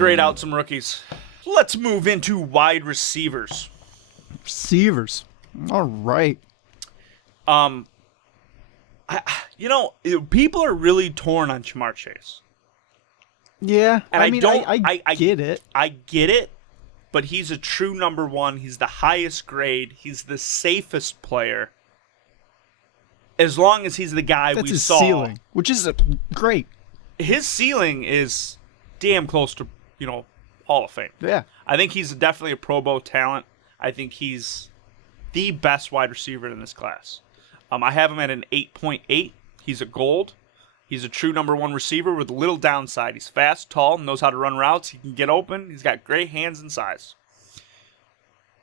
grade out some rookies. Let's move into wide receivers. Receivers. All right. People are really torn on Jamar Chase. Yeah, And I get it. I get it, but he's a true number one. He's the highest grade. He's the safest player. As long as he's the guy That's we his saw. ceiling, which is great. His ceiling is damn close to, Hall of Fame. Yeah. I think he's definitely a Pro Bowl talent. I think he's the best wide receiver in this class. I have him at an 8.8. He's a gold. He's a true number one receiver with little downside. He's fast, tall, knows how to run routes. He can get open. He's got great hands and size.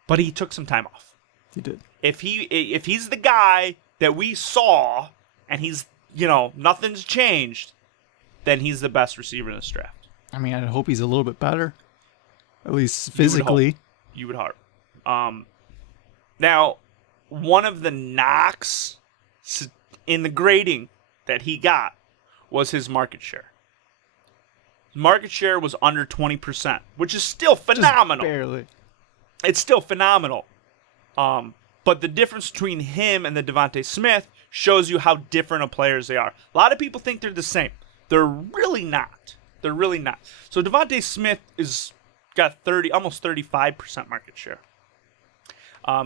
But he took some time off. He did. If he's the guy that we saw and he's, nothing's changed, then he's the best receiver in this draft. I mean, I hope he's a little bit better. At least physically. You would hope. Now, one of the knocks in the grading that he got was his market share. Market share was under 20%, which is still phenomenal. Just barely. It's still phenomenal. But the difference between him and the Devonte Smith shows you how different of players they are. A lot of people think they're the same. They're really not. They're really not. So Devonte Smith is got almost 35% market share.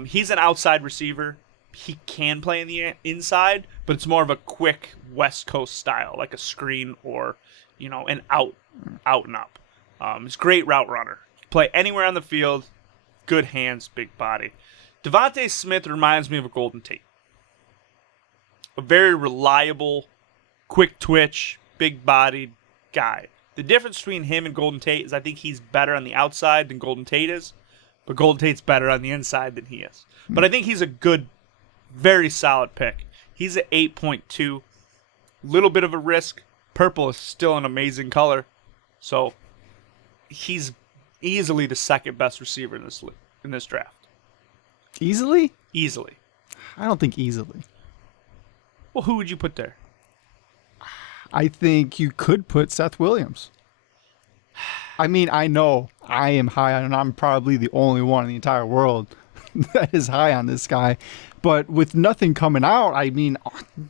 He's an outside receiver. He can play in the inside, but it's more of a quick West Coast style, like a screen or, an out and up. He's a great route runner. Play anywhere on the field. Good hands, big body. Devonte Smith reminds me of a Golden Tate. A very reliable, quick twitch, big-bodied guy. The difference between him and Golden Tate is I think he's better on the outside than Golden Tate is, but Golden Tate's better on the inside than he is. But I think he's a good, very solid pick. He's at 8.2. Little bit of a risk. Purple is still an amazing color. So he's easily the second best receiver in this draft. Easily? Easily. I don't think easily. Well, who would you put there? I think you could put Seth Williams. I mean, I know I am high on, and I'm probably the only one in the entire world that is high on this guy. But with nothing coming out, I mean,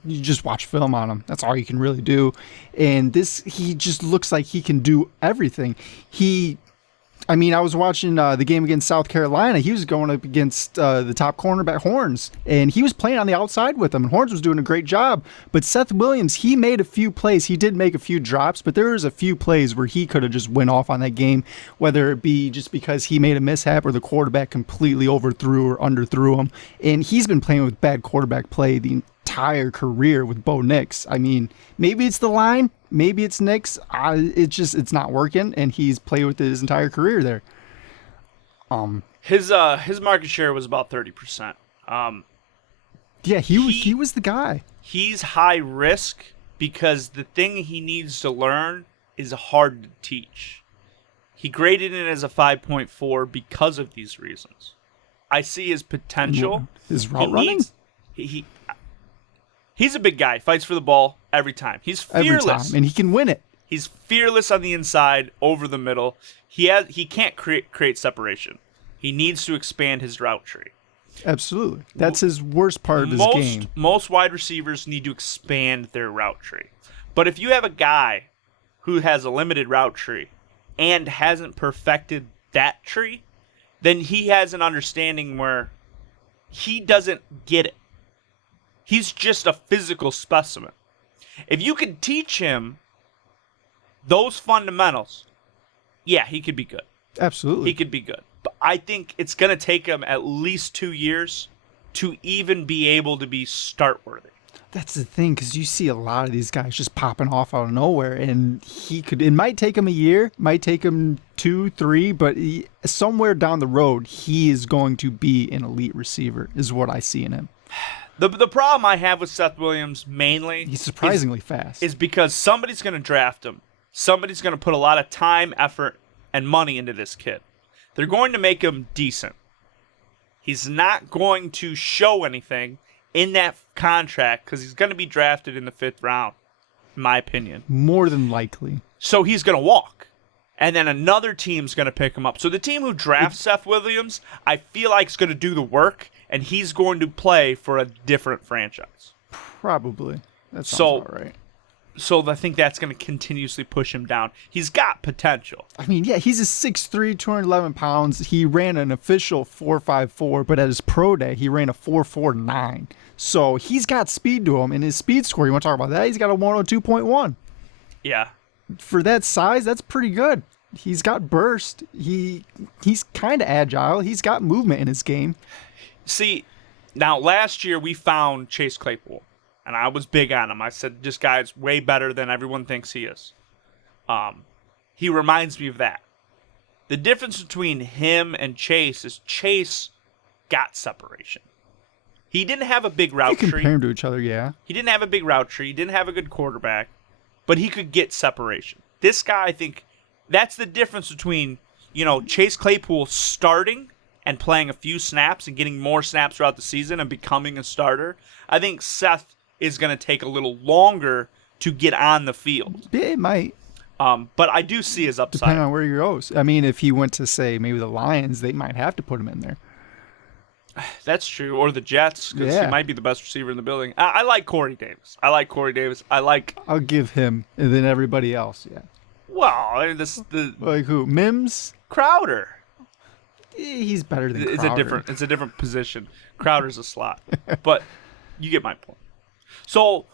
you just watch film on him. That's all you can really do. And he just looks like he can do everything. I was watching the game against South Carolina. He was going up against the top cornerback, Horns, and he was playing on the outside with him, and Horns was doing a great job. But Seth Williams, he made a few plays. He did make a few drops, but there was a few plays where he could have just went off on that game, whether it be just because he made a mishap or the quarterback completely overthrew or underthrew him. And he's been playing with bad quarterback play the entire career with Bo Nix. I mean, maybe it's the line, maybe it's Nix. It's not working, and he's played with it his entire career there. His market share was about 30%. Yeah, he was the guy. He's high risk because the thing he needs to learn is hard to teach. He graded it as a 5.4 because of these reasons. I see his potential. His route running? He's a big guy. Fights for the ball every time. He's fearless. Every time, and he can win it. He's fearless on the inside, over the middle. He can't create separation. He needs to expand his route tree. Absolutely. That's his worst part of his game. Most wide receivers need to expand their route tree. But if you have a guy who has a limited route tree and hasn't perfected that tree, then he has an understanding where he doesn't get it. He's just a physical specimen. If you could teach him those fundamentals, yeah, he could be good. Absolutely. He could be good. But I think it's going to take him at least 2 years to even be able to be start-worthy. That's the thing, because you see a lot of these guys just popping off out of nowhere, and it might take him a year, might take him 2, 3, but somewhere down the road, he is going to be an elite receiver, is what I see in him. The problem I have with Seth Williams mainly he's surprisingly fast. Is because somebody's going to draft him. Somebody's going to put a lot of time, effort, and money into this kid. They're going to make him decent. He's not going to show anything in that contract because he's going to be drafted in the 5th round, in my opinion. More than likely. So he's going to walk. and then another team's going to pick him up. So the team who drafts Seth Williams, I feel like is going to do the work, and he's going to play for a different franchise. Probably. That sounds about right. So I think that's going to continuously push him down. He's got potential. I mean, yeah, he's a 6'3", 211 pounds. He ran an official 4.54, but at his pro day, he ran a 4.49. So he's got speed to him, and his speed score, you want to talk about that? He's got a 102.1. Yeah. For that size, that's pretty good. He's got burst. He's kind of agile. He's got movement in his game. See, now last year we found Chase Claypool, and I was big on him. I said, this guy's way better than everyone thinks he is. He reminds me of that. The difference between him and Chase is Chase got separation. He didn't have a big route tree. You compare them to each other, yeah. He didn't have a big route tree. He didn't have a good quarterback, but he could get separation. This guy, I think, that's the difference between, Chase Claypool starting and playing a few snaps and getting more snaps throughout the season and becoming a starter. I think Seth is going to take a little longer to get on the field. It might. But I do see his upside. Depending on where he goes. I mean, if he went to, say, maybe the Lions, they might have to put him in there. That's true. Or the Jets, because Yeah. he might be the best receiver in the building. I like Corey Davis. I'll give him, and then everybody else, yeah. Well, Like who? Mims? Crowder. He's better than It's Crowder. a different position. Crowder's a slot. But you get my point. So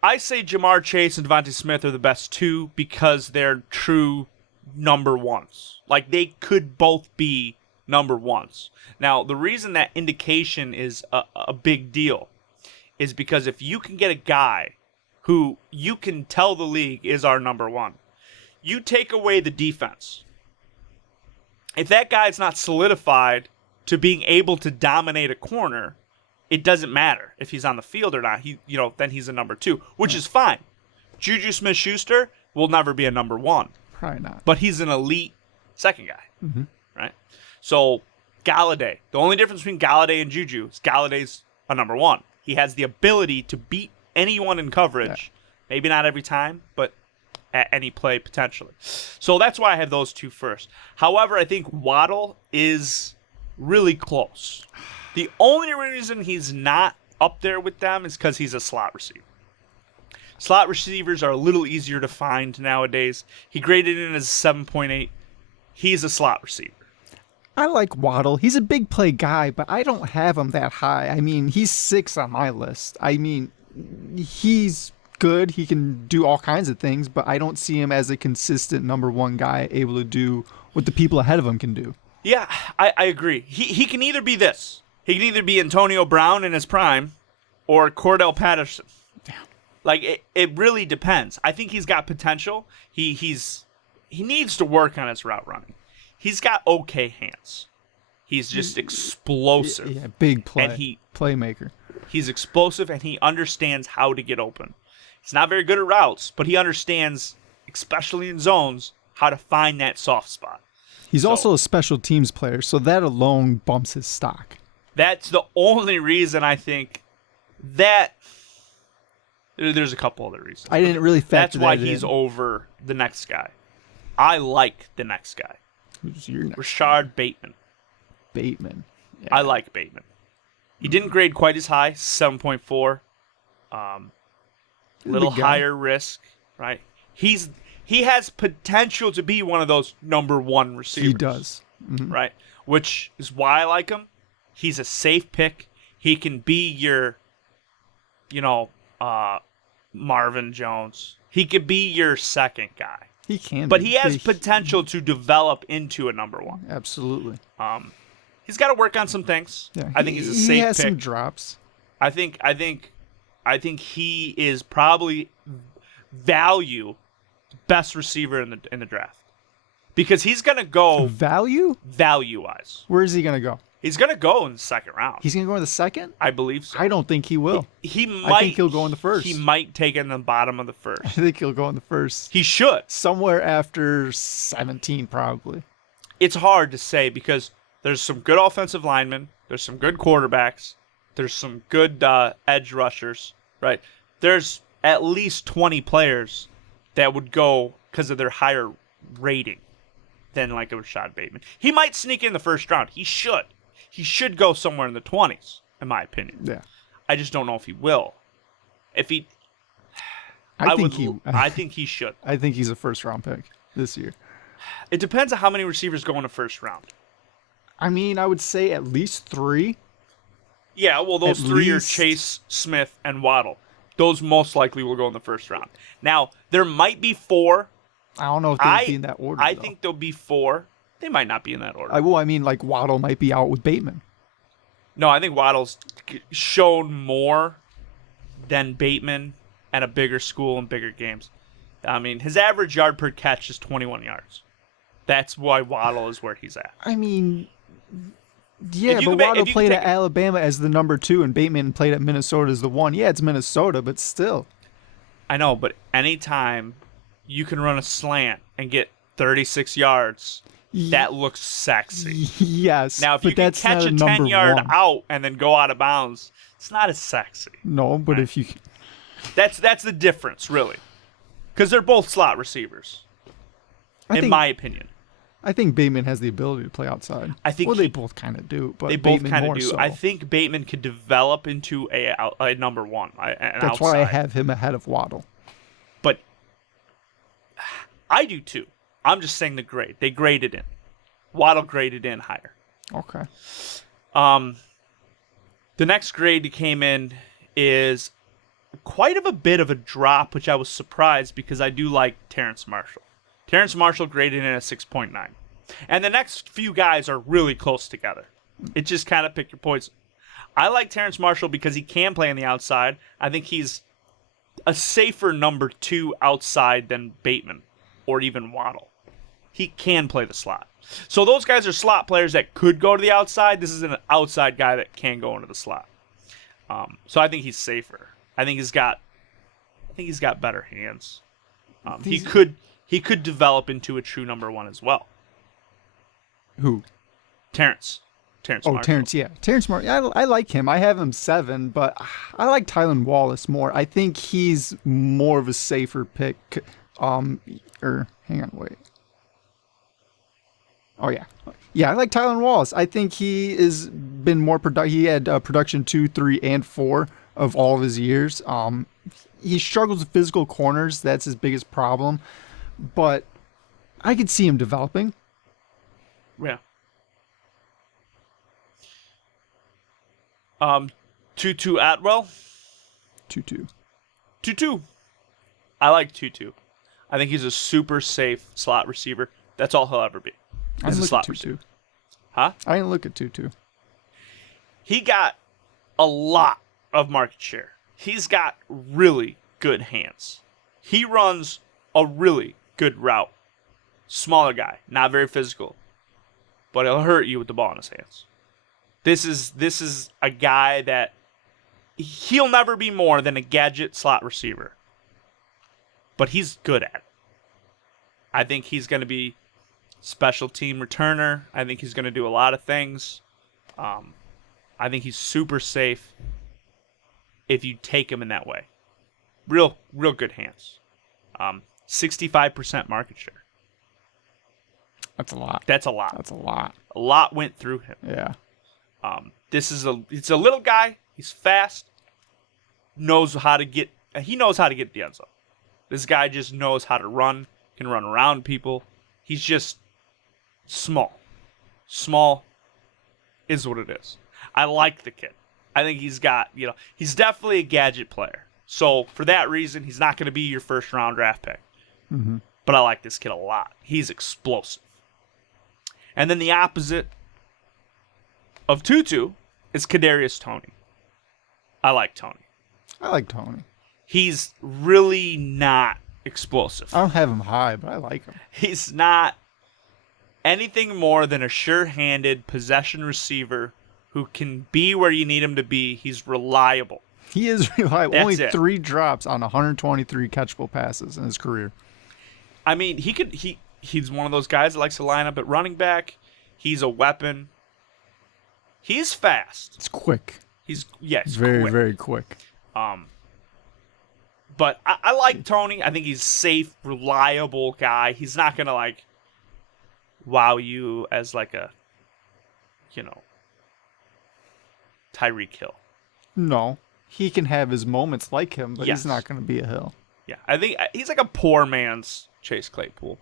I say Jamar Chase and Devonte Smith are the best two because they're true number ones. Like, they could both be number ones. Now, the reason that indication is a big deal is because if you can get a guy who you can tell the league is our number one, you take away the defense. If that guy's not solidified to being able to dominate a corner, it doesn't matter if he's on the field or not. Then he's a number two, which is fine. Juju Smith-Schuster will never be a number one. Probably not. But he's an elite second guy, right? So Galladay, the only difference between Galladay and Juju is Galladay's a number one. He has the ability to beat anyone in coverage. Yeah. Maybe not every time, but at any play potentially. So that's why I have those two first. However, I think Waddle is really close. The only reason he's not up there with them is because he's a slot receiver. Slot receivers are a little easier to find nowadays. He graded in as 7.8. He's a slot receiver. I like Waddle. He's a big play guy, but I don't have him that high. I mean, he's 6 on my list. I mean, he's good. He can do all kinds of things, but I don't see him as a consistent number one guy able to do what the people ahead of him can do. Yeah, I agree. He can either be this. He can either be Antonio Brown in his prime or Cordell Patterson. Like, it really depends. I think he's got potential. He needs to work on his route running. He's got okay hands. He's just explosive. Yeah, big play. And playmaker. He's explosive, and he understands how to get open. He's not very good at routes, but he understands, especially in zones, how to find that soft spot. He's also a special teams player, so that alone bumps his stock. That's the only reason I think that. There's a couple other reasons. I didn't really factor That's why that he's in. over the next guy. I like the next guy. Who's your next? Rashard Bateman. Bateman. Yeah. I like Bateman. He didn't grade quite as high, 7.4. Little higher risk, right? He has potential to be one of those number one receivers. He does. Mm-hmm. Right? Which is why I like him. He's a safe pick. He can be your, Marvin Jones. He could be your second guy. He can. But he has potential to develop into a number one. Absolutely. He's got to work on some things. Yeah, I think he's a safe pick. He has some drops. I think he is probably value best receiver in the draft. Because he's going to go value-wise. Where is he going to go? He's going to go in the second round. He's going to go in the second? I believe so. I don't think he will. He might. I think he'll go in the first. He might take in the bottom of the first. I think he'll go in the first. He should. Somewhere after 17, probably. It's hard to say because there's some good offensive linemen. There's some good quarterbacks. There's some good edge rushers, right? There's at least 20 players that would go because of their higher rating. than like a Rashad Bateman. He might sneak in the first round. He should. He should go somewhere in the 20s, in my opinion. Yeah. I just don't know if he will. If he, I think he should. I think he's a first-round pick this year. It depends on how many receivers go in the first round. I mean, I would say at least 3. Yeah, well, those At 3 are least. Chase, Smith, and Waddle. Those most likely will go in the first round. Now, there might be 4. I don't know if they'd be in that order. I though. think there'll be 4. They might not be in that order. I mean, like Waddle might be out with Bateman. No, I think Waddle's shown more than Bateman and a bigger school and bigger games. I mean, his average yard per catch is 21 yards. That's why Waddle is where he's at. I mean, yeah, If you but could ma- Waddle if you could played take at Alabama as the number 2, and Bateman played at Minnesota as the 1. Yeah, it's Minnesota, but still. I know, but anytime you can run a slant and get 36 yards, that looks sexy. Yes. Now, if but you can that's catch not a number 10-yard 1. out and then go out of bounds, it's not as sexy. No, but if you, That's the difference, really. Because they're both slot receivers, in my opinion. I think Bateman has the ability to play outside. I think well, they both kind of do, but They both Bateman kind of more do. so. I think Bateman could develop into a number 1. That's why I have him ahead of Waddle. But I do too. I'm just saying the grade. They graded in. Waddle graded in higher. Okay. The next grade that came in is quite of a bit of a drop, which I was surprised because I do like Terence Marshall. Terence Marshall graded in at 6.9. And the next few guys are really close together. It just kind of pick your poison. I like Terence Marshall because he can play on the outside. I think he's a safer number 2 outside than Bateman or even Waddle. He can play the slot. So those guys are slot players that could go to the outside. This is an outside guy that can go into the slot. So I think he's safer. I think he's got better hands. He could develop into a true number 1 as well. Who? Terence Marshall. Terence, yeah. Terence Marshall. I like him. I have him 7, but I like Tylan Wallace more. I think he's more of a safer pick. Hang on, wait. Oh, yeah. Yeah, I like Tylan Wallace. I think he has been more productive. He had production 2, 3, and 4 of all of his years. He struggles with physical corners. That's his biggest problem. But I could see him developing. Yeah. Tutu Atwell. 2-2. Tutu. I like Tutu. I think he's a super safe slot receiver. That's all he'll ever be. I He's didn't a look slot at receiver. 2-2. Huh? I didn't look at 2-2. He got a lot of market share. He's got really good hands. He runs a really good route. Smaller guy, not very physical, but he'll hurt you with the ball in his hands. This is a guy that he'll never be more than a gadget slot receiver, but he's good at it. I think he's going to be special team returner. I think he's going to do a lot of things. I think he's super safe if you take him in that way. Real good hands. 65% market share. That's a lot. That's a lot. That's a lot. A lot went through him. Yeah. It's a little guy. He's fast. He knows how to get the end zone. This guy just knows how to run. Can run around people. He's just small. Small is what it is. I like the kid. I think he's definitely a gadget player. So for that reason, he's not going to be your first round draft pick. Mm-hmm. But I like this kid a lot. He's explosive. And then the opposite of Tutu is Kadarius Toney. I like Toney. I like Toney. He's really not explosive. I don't have him high, but I like him. He's not anything more than a sure-handed possession receiver who can be where you need him to be. He's reliable. He is reliable. That's Only it. 3 drops on 123 catchable passes in his career. I mean, he's one of those guys that likes to line up at running back. He's a weapon. He's fast. It's quick. He's very, quick. very quick. But I like Toney. I think he's a safe, reliable guy. He's not going to, wow you as like a, Tyreek Hill. No, he can have his moments like him, but Yes. he's not going to be a Hill. Yeah, I think he's like a poor man's Chase Claypool.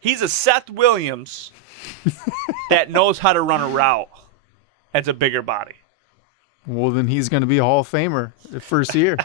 He's a Seth Williams that knows how to run a route as a bigger body. Well, then he's going to be a Hall of Famer the first year.